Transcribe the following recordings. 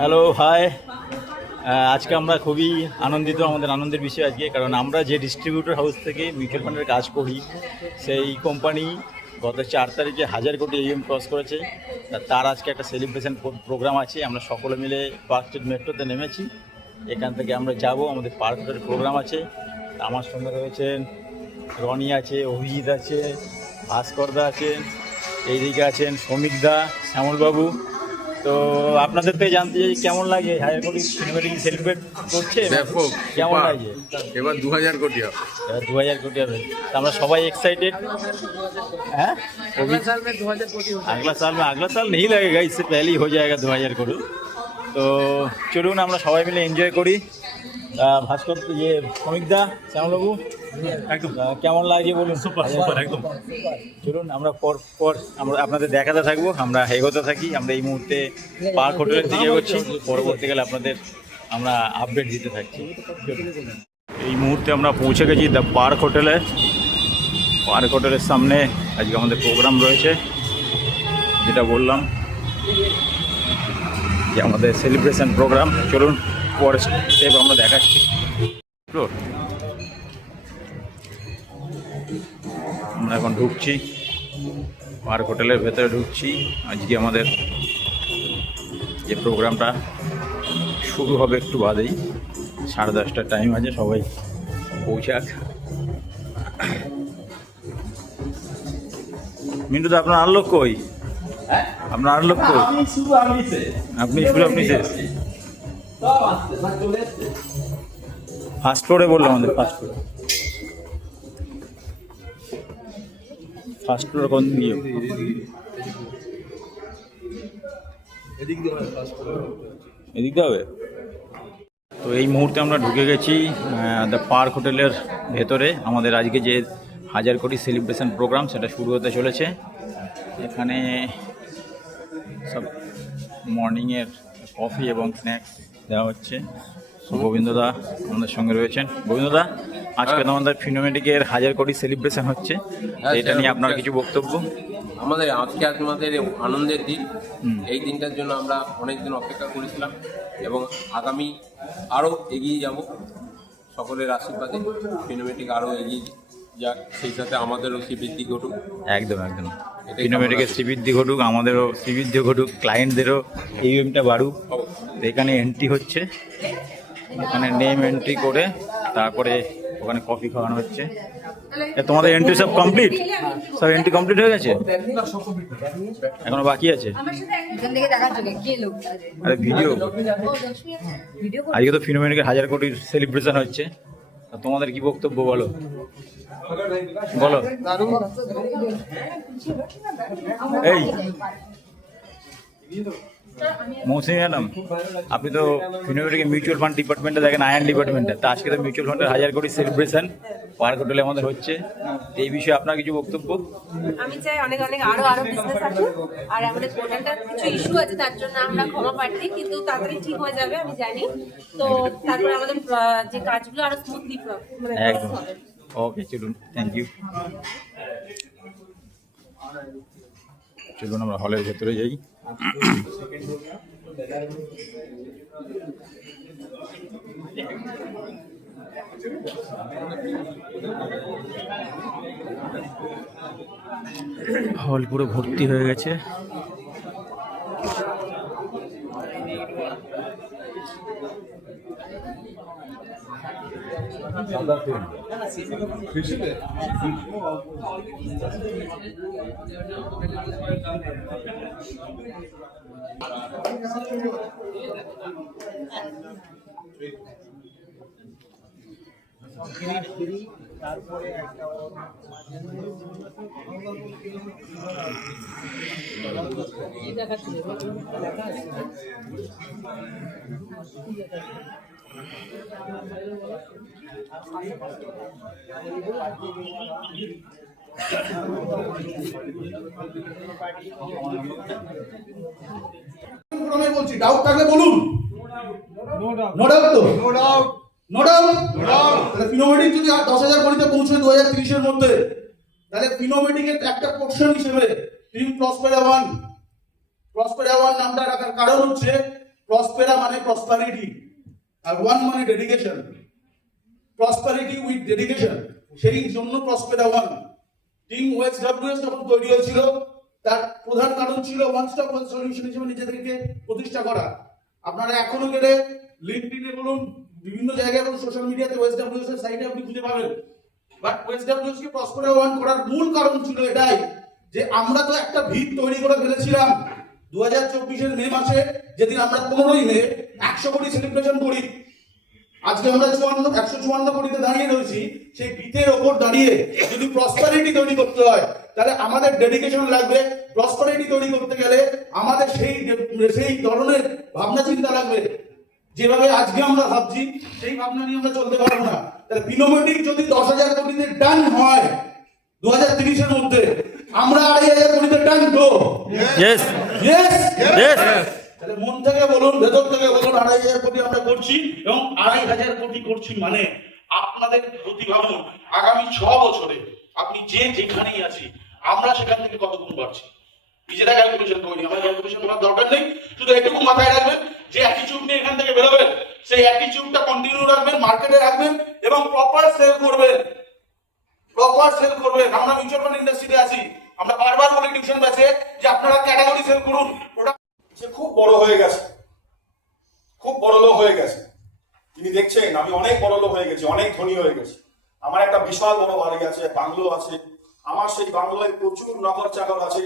Hello hi. আজকে আমরা খুবই আনন্দিত, আমাদের আনন্দের বিষয় আজকে, কারণ আমরা যে ডিস্ট্রিবিউটর হাউস থেকে মিউচুয়াল ফান্ডের কাজ করি সেই কোম্পানি গত 4 তারিখে 1000 কোটি AUM ক্রস করেছে। তার আজকে একটা সেলিব্রেশন প্রোগ্রাম আছে। আমরা সকলে মিলে পার্ক স্ট্রিট মেট্রোতে নেমেছি। এখান থেকে আমরা যাব, আমাদের পার্কের প্রোগ্রাম আছে। আমার সঙ্গে রয়েছেন রনি আছে, অভিজিৎ আছে, ভাস্করদা আছেন, এইদিকে আছেন শ্রমিকদা, শ্যামলবাবু। তো আপনাদের থেকে জানতে চাই কেমন লাগে 1000 কোটি সিনেমেটিক সেলিব্রেট করছে, কেমন লাগে? এবার 2000 কোটি হবে। এবার 2000 কোটি হবে, তো আমরা সবাই एक्साइटेड। हाँ अगला साल में 2000 कोटी हो अगला साल नहीं लगेगा, इससे पहले ही हो जाएगा 2000 कोटी। তো চলুন আমরা সবাই মিলে এনজয় করি। ভাস্কর, ইয়ে শ্রমিকদা, শ্যামলবাবু, একদম কেমন লাগছে বলুন? সুপার সুপার একদম। চলুন আমরা পর আমরা আপনাদের দেখাতে থাকবো, আমরা এগোতে থাকি। আমরা এই মুহূর্তে পার্ক হোটেলের দিকে এগোচ্ছি, পরবর্তীকালে আপনাদের আমরা আপডেট দিতে থাকছি। এই মুহূর্তে আমরা পৌঁছে গেছি দ্য পার্ক হোটেলে। পার্ক হোটেলের সামনে আজকে আমাদের প্রোগ্রাম রয়েছে, যেটা বললাম যে আমাদের সেলিব্রেশন প্রোগ্রাম। চলুন পরের স্টেপ আমরা দেখাচ্ছি। আমরা এখন ঢুকছি, পার্ক হোটেলের ভেতরে ঢুকছি। আজকে আমাদের যে প্রোগ্রামটা শুরু হবে একটু বাদেই, 10:30টার টাইম আছে, সবাই পৌঁছাক। মিন্টু দা, আপনার আনলক কই? আপনার আনলক কই? আপনি শুরু আপনি শেষ। ফার্স্ট ফ্লোরে বললাম, আমাদের ফার্স্ট ফ্লোর কোন দিকে? এদিক দিয়ে হবে। তো এই মুহূর্তে আমরা ঢুকে গেছি দ্য পার্ক হোটেলের ভেতরে। আমাদের আজকে যে 1000 কোটি সেলিব্রেশন প্রোগ্রাম সেটা শুরু হতে চলেছে। এখানে সব মর্নিংয়ের কফি এবং স্ন্যাক্স দেওয়া হচ্ছে। গোবিন্দদা আমাদের সঙ্গে রয়েছেন। গোবিন্দদা, আজকে তো আমাদের ফিনোমেটিকের 1000 কোটি সেলিব্রেশন হচ্ছে, এটা নিয়ে আপনার কিছু বক্তব্য? আমাদের আনন্দের দিন। এই দিনটার জন্য আমরা অনেক দিন অপেক্ষা করেছিলাম এবং আগামী আরও এগিয়ে যাব সকলের আশীর্বাদে। ফিনোমেটিক আরও এগিয়ে যাক, সেই সাথে আমাদেরও শ্রীবৃদ্ধি ঘটুক। একদম একদম, ফিনোমেটিকের শ্রীবৃদ্ধি ঘটুক, আমাদেরও শ্রীবৃদ্ধি ঘটুক, ক্লায়েন্টদেরও AUMটা বাড়ুক। এখানে এন্ট্রি হচ্ছে, এখানে নেম এন্ট্রি করে তারপরে ওখানে কফি খাওয়ানো হচ্ছে। তোমাদের এন্ট্রি সব কমপ্লিট? সব এন্ট্রি কমপ্লিট হয়ে গেছে, এখনো বাকি আছে? আরে ভিডিও, আজকে তো ফিনোমেটিকের 1000 কোটির সেলিব্রেশন হচ্ছে, তোমাদের কি বক্তব্য বলো? বলো। এই মৌসুমি ম্যাডাম, আপনি তো ফিনোমেটিকে মিউচুয়াল ফান্ড ডিপার্টমেন্টে দেখেন, আয়ন ডিপার্টমেন্টে, তা আজকে তো মিউচুয়াল ফান্ডের 1000 কোটি সেলিব্রেশন পার্ক হোটেলে আমাদের হচ্ছে। এই বিষয়ে আপনার কিছু বক্তব্য? আমি চাই অনেক অনেক আরো বিজনেস আছে, আর আমাদের পোর্টালটা কিছু ইস্যু আছে, তার জন্য আমরা ক্ষমা প্রার্থী, কিন্তু তাড়াতাড়ি ঠিক হয়ে যাবে আমি জানি। তো তারপরে আমাদের যে কাজগুলো আরো স্মুথলি একদম। ওকে, চলুন, থ্যাংক ইউ। চলুন আমরা হলের ভেতরে যাই। হল পুরো ভর্তি হয়ে গেছে। তারপরে একটা বলছি, ডাউট থাকলে বলুন। নো ডাউট তো? No doubt. তাহলে ফিনোমেটিক যদি 10,000 কোটিতে পৌঁছে 2030 এর মধ্যে, তাহলে ফিনোমেটিকের একটা পোর্শন হিসেবে টিম প্রসপেরা ওয়ান নামটা রাখার কারণ হচ্ছে প্রসপেরা মানে প্রসপারিটি, আর ওয়ান মানে ডেডিকেশন। প্রসপারিটি উইথ ডেডিকেশন, সেই জন্য প্রসপেরা ওয়ান। টিম ওএসডব্লিউএস যখন তৈরি হয়েছিল তার প্রধান কারণ ছিল ওয়ান স্টপ সলিউশন হিসেবে নিজেদেরকে প্রতিষ্ঠা করা। আপনারা এখনো গেলে লিঙ্কডইনে বলুন, বিভিন্ন জায়গায় বলুন, সোশ্যাল মিডিয়াতে ওএসডব্লিউএস এর সাইটে আপনি খুঁজে পাবেন। বাট ওএসডব্লিউএস কে প্রসপেরা ওয়ান করার মূল কারণ ছিল এটাই যে আমরা তো একটা ভিত তৈরি করে ফেলেছিলাম 2024 মে মাসে, যেদিন আমরা 15ই মে 100 কোটি সেলিব্রেশন করি। আজকে আমরা 154 কোটিতে দাঁড়িয়ে রয়েছি। সেই ভিতের ওপর দাঁড়িয়ে যদি প্রসপারিটি তৈরি করতে হয় তাহলে আমাদের ডেডিকেশন লাগবে। প্রসপারিটি তৈরি করতে গেলে আমাদের সেই ধরনের ভাবনা চিন্তা লাগবে। যেভাবে আজকে আমরা ভাবছি সেই ভাবনা নিয়ে আমরা চলতে পারবো না। তাহলে ফিনোমেটিক যদি 10,000 কোটিতে ডান হয় 2030 এর মধ্যে, আমরা 2,500 কোটিতে ডান তো? Yes yes yes. তাহলে মন থেকে বলুন, ভেতর থেকে বলুন 2,500 কোটি আমরা করছি, এবং 2,500 কোটি করছি মানে আপনাদের প্রতি ভাবুন আগামী 6 বছরে আপনি যেখানেই আছি আমরা সেখান থেকে কত গুণ বাড়ছি। নিজেরা ক্যালকুলেশন করি, আমার ক্যালকুলেশন করার দরকার নেই। শুধু এটুকু মাথায় রাখবেন যে অ্যাটিটিউড নিয়ে এখান থেকে বেরোবেন, সেই অ্যাটিটিউডটা কন্টিনিউ রাখবেন, মার্কেটে রাখবেন এবং প্রপার সেল করবেন। আমরা মিউচুয়াল ফান্ড ইন্ডাস্ট্রিতে আছি, আমরা বারবার বলি টিউশন ব্যাচে যে আপনারা ক্যাটাগরি সেল করুন। সে খুব বড় হয়ে গেছে, খুব বড় লোক হয়ে গেছে। তিনি দেখছেন আমি অনেক বড় লোক হয়ে গেছি, অনেক ধনী হয়ে গেছি, আমার একটা বিশাল বড় বাড়ি আছে, বাংলো আছে, আমার সেই বাংলোয় প্রচুর নগর চাকর আছে।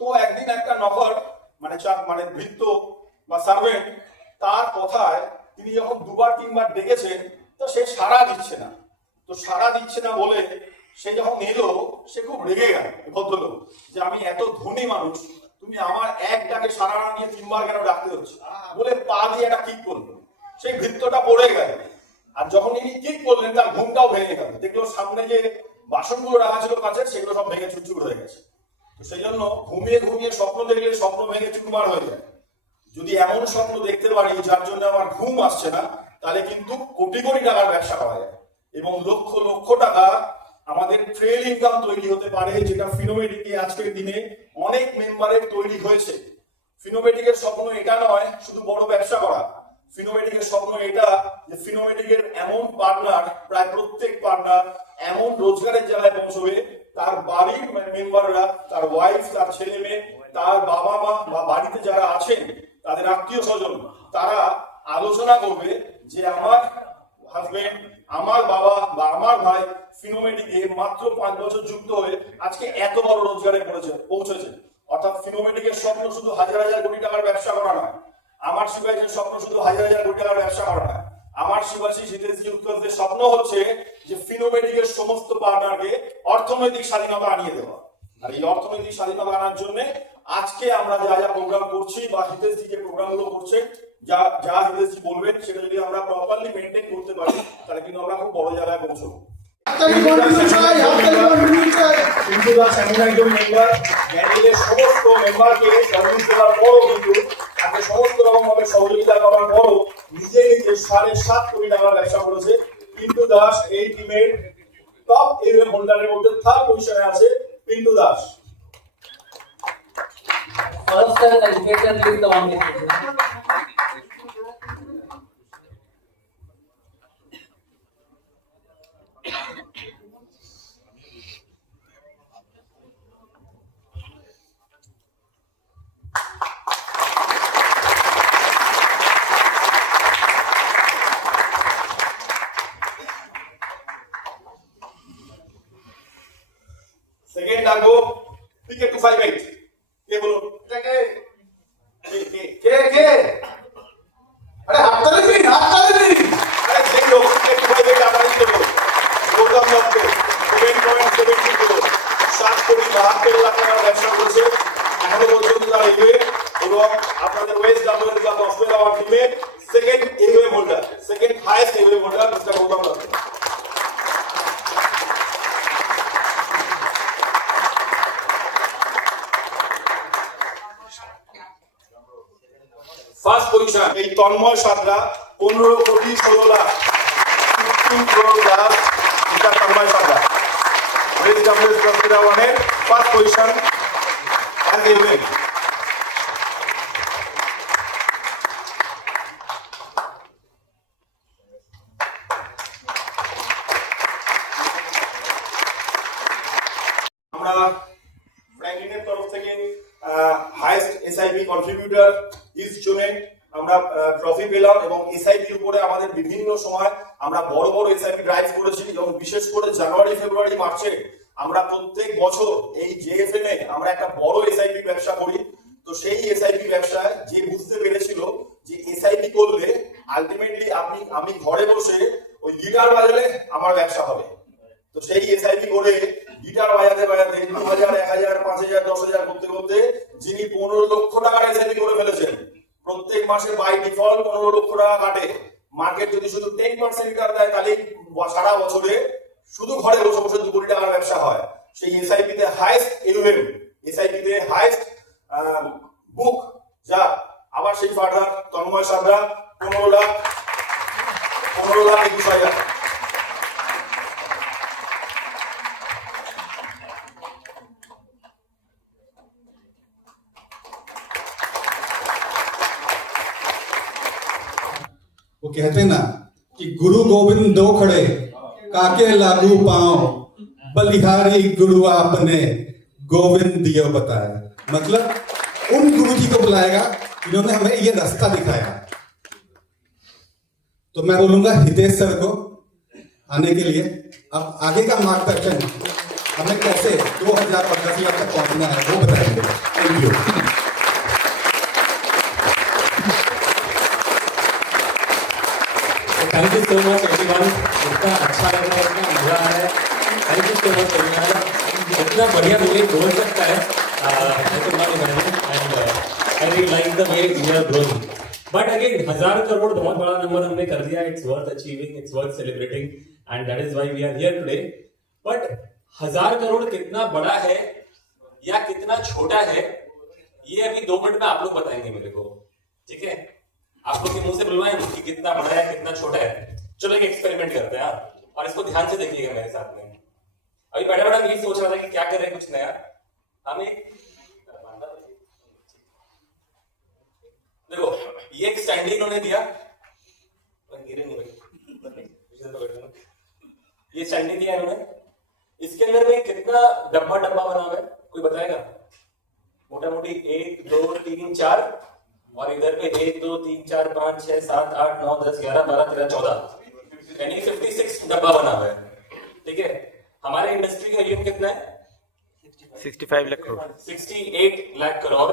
তো একদিন একটা নগর মানে ভৃত্য বা সার্ভেন্ট, তার কথায় তিনি যখন 2-3বার ডেকেছেন তো সে সাড়া দিচ্ছে না। তো সাড়া দিচ্ছে না বলে সে যখন এলো সে খুব রেগে গেল ভদ্রলোক, যে আমি এত ধনী মানুষ, তুমি আমার এক ডাকে সাড়া না নিয়ে 3বার কেন ডাকতে হচ্ছে, বলে পা দিয়ে একটা কিক করলো। সেই ভৃত্যটা পড়ে গেল, আর যখন ইনি কিক করলেন তার ঘুমটাও ভেঙে গেল। দেখলো সামনে যে বাসনগুলো রাখা ছিল কাঁচের, সেগুলো সব ভেঙে চুরচুর হয়ে গেছে। তো সেই জন্য ঘুমিয়ে ঘুমিয়ে স্বপ্ন দেখলে স্বপ্ন ভেঙে চুরমার হয়ে যায়। যদি এমন স্বপ্ন দেখতে পারি যার জন্য আমার ঘুম আসছে না, তাহলে কিন্তু কোটি কোটি টাকার ব্যবসা করা যায় এবং লক্ষ লক্ষ টাকা আমাদের ট্রেল ইনকাম তৈরি হতে পারে, যেটা ফিনোমেটিকে আজকের দিনে অনেক মেম্বারের তৈরি হয়েছে। ফিনোমেটিকের স্বপ্ন এটা নয় শুধু বড় ব্যবসা করা, ফিনোমেটিকের স্বপ্ন এটা যে ফিনোমেটিকের এমন পার্টনার, প্রায় প্রত্যেক পার্টনার এমন রোজগারের জায়গায় পৌঁছবে, তার বাড়ির মেম্বাররা, তার ওয়াইফ, তার ছেলে মেয়ে, তার বাবা মা বা বাড়িতে যারা আছেন তাদের আত্মীয় স্বজন, তারা আলোচনা করবে যে আমার হাজবেন্ড, আমার বাবা বা আমার ভাই ফিনোমেটিকে মাত্র 5 বছর যুক্ত হয়ে আজকে এত বড় রোজগারে পৌঁছেছে। অর্থাৎ ফিনোমেটিকের স্বপ্ন শুধু হাজার হাজার কোটি টাকার ব্যবসা করা নয়, আমার শিবাশীর স্বপ্ন শুধু হাজার হাজার কোটি টাকার ব্যবসা করা নয়, আমার শিবাশী হিতেশজি উৎকর্ষের স্বপ্ন হচ্ছে যে ফিনোমেটিকের সমস্ত পার্টনারকে অর্থনৈতিক স্বাধীনতা আনিয়ে দেওয়া। আর এই অর্থনৈতিক স্বাধীনতা আনার জন্য আজকে আমরা যা যা প্রোগ্রাম করছি বা হিতেশজি যে প্রোগ্রামগুলো করছে, যা হিতেশজি বলবেন সেটা যদি আমরা প্রপারলি মেনটেন করতে পারি তাহলে কিন্তু আমরা খুব বড় জায়গায় পৌঁছবো। কিন্তু দাস এমন একজন মেম্বার ম্যানেজের সমস্ত মেম্বারকে সার্ভিস দেওয়ার পরও কিন্তু তাকে সমস্ত রকম ভাবে সহযোগিতা করার পরও নিজে 7.5 কোটি টাকার ব্যবসা করেছে। কিন্তু দাস এই টিমের টপ এভএম হোল্ডারের মধ্যে 3rd পজিশনে আছে Pintu Das. First education is the only thing. Second ডাকবো পিকে 258 কে বলুন? এটা কে কে কে? আরে হাততালি দিন, হাততালি দিন। আরে সেই লোক পিকে 258 আপনারা দিতে বলুন। গৌতম দত্ত 7.70 কিলো 7 কোটি 72 লাখ টাকার ব্যবসা করেছে এখনো পর্যন্ত তার এগিয়ে, এবং আপনাদের ওয়েস্ট ডাবল বা অস্ট্রেলিয়া ওয়ার্ল্ড টিমে second away holder, second highest away holder mister Gautam Dutta. First position এই তন্ময় সাদরা 15 কোটি 16 লাখ 15 crore দাস, এটা তন্ময় সাদরা রেজিডাব্লিউএস প্রফিটা ওয়ানের first position as a win. Contributor ইস জোনে আমরা ট্রফি পেলাম এবং এসআইপির উপরে আমাদের বিভিন্ন সময় আমরা বড় বড় এসআইপি ড্রাইভ করেছি এবং বিশেষ করে জানুয়ারি ফেব্রুয়ারি মার্চে আমরা প্রত্যেক বছর এই জেএফএন এ আমরা একটা বড় এসআইপি ব্যবসা করি। তো সেই এসআইপি ব্যবসায় যে বুঝতে পেরেছিল যে এসআইপি করলে আলটিমেটলি আমি ঘরে বসে ওই গিটার বাজালে আমার ব্যবসা হবে, তো সেই এসআইপি করে গিটার বাজাতে বাজাতে 2000, 1000, 5000, 10,000 করতে করতে যিনি 15 লক্ষ টাকার এসআইপি করে ফেলেছেন, প্রত্যেক মাসে বাই ডিফল্ট 15 লক্ষ টাকা কাটে। মার্কেট যদি শুধু 10% রিটার্ন দেয় তাহলে সারা বছরে শুধু ঘরে বসে বসে 2 কোটি টাকার ব্যবসা হয়। সেই এসআইপি তে হাইয়েস্ট এলওএম, এসআইপি তে হাইয়েস্ট বুক, যা আবার সেই ফার্দার তন্ময় সাবরা 15 লাখ 21,000। वो कहते हैं ना कि गुरु गोविंद दो खड़े काके लागू पांव, बलिहारी गुरु आपने गोविंद दियो बताया। मतलब उन गुरु जी को बुलाएगा जिन्होंने हमें ये रास्ता दिखाया। तो मैं बोलूंगा हितेश सर को आने के लिए। अब आगे का मार्गदर्शन हमें कैसे 2000 और 10,000 तक पहुंचना है वो बताएंगे। Thank you. Thank you so much everyone. इतना अच्छा लग रहा है, इतना मजा आ रहा है। Thank you so much everyone. इतना बढ़िया मुझे बोल सकता है I really like the way you are growing. But again 1000 crore बहुत बड़ा नंबर हमने कर दिया। It's worth achieving, it's worth celebrating and that is why we are here today. But 1000 crore कितना बड़ा है या कितना छोटा है ये अभी 2 मिनट में आप लोग बताएंगे मेरे को, ठीक है? आप लोग के मुंह से बुलवाएं कि कितना बड़ा है कितना छोटा है। चलो एक एक्सपेरिमेंट करते हैं और इसको ध्यान से देखिएगा मेरे साथ में। अभी बैठा बैठा ये सोच रहा था कि क्या कर रहे हैं कुछ नया। हमें देखो ये एक स्टैंड इन्होंने दिया, ये स्टैंड दिया इन्होंने। इसके अंदर में कितना डब्बा डब्बा बना हुआ है कोई बताएगा? मोटा मोटी 1 2 3 4 और इधर पे 1 2 3 4 5 6 7 8 9 10 11 12 13 14 यानी 56 डब्बा बना हुआ है, ठीक है? हमारे इंडस्ट्री का यूनिट कितना है? 65 लाख करोड़। 68 लाख करोड़।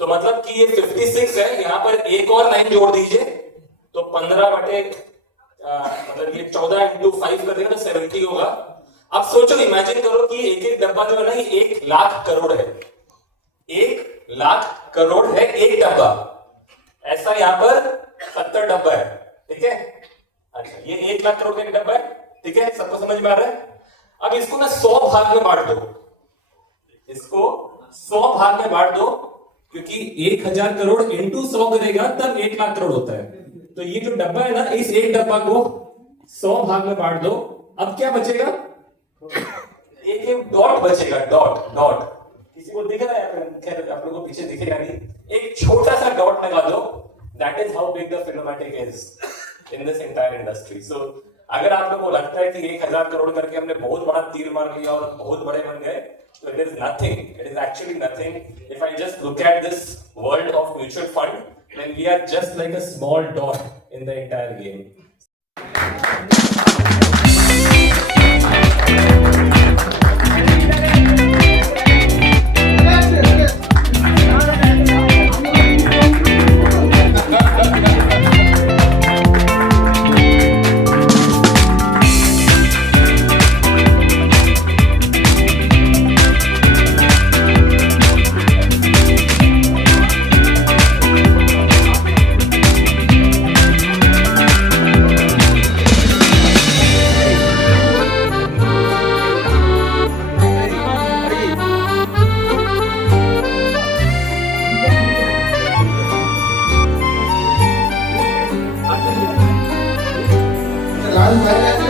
तो मतलब कि ये 56 है, यहाँ पर एक और लाइन जोड़ दीजिए तो 15 बटे मतलब ये 14 into 5 कर देगा तो 70 होगा। अब सोचो, इमेजिन करो कि एक एक डब्बा जो है ना ये 1 लाख करोड़ है। 1 लाख करोड़ है एक डब्बा। ऐसा यहाँ पर 70 डब्बा है, ठीक है? अच्छा ये 1 लाख करोड़ का एक डब्बा है, ठीक है? सबको समझ में आ रहा है? अब इसको ना 100 भाग में बांट दो, इसको 100 भाग में बांट दो क्योंकि 1000 करोड़ इंटू 100 करेगा तब 1 लाख करोड़ होता है। तो ये जो डब्बा है ना इस एक डब्बा को 100 भाग में बांट दो। अब क्या बचेगा? एक डॉट बचेगा, डॉट डॉट। किसी को दिख रहा है? खैर आप लोगों को पीछे दिखेगा नहीं। एक छोटा सा डॉट लगा दो। That is how big the filmatic is in this entire industry. So अगर आप लोगों को लगता है कि 1000 करोड़ करके हमने बहुत बड़ा तीर मार लिया और बहुत बड़े बन गए, तो it is nothing, it is actually nothing. If I just look at this world of mutual fund, then we are just like a small dot in the entire game. लाल भाई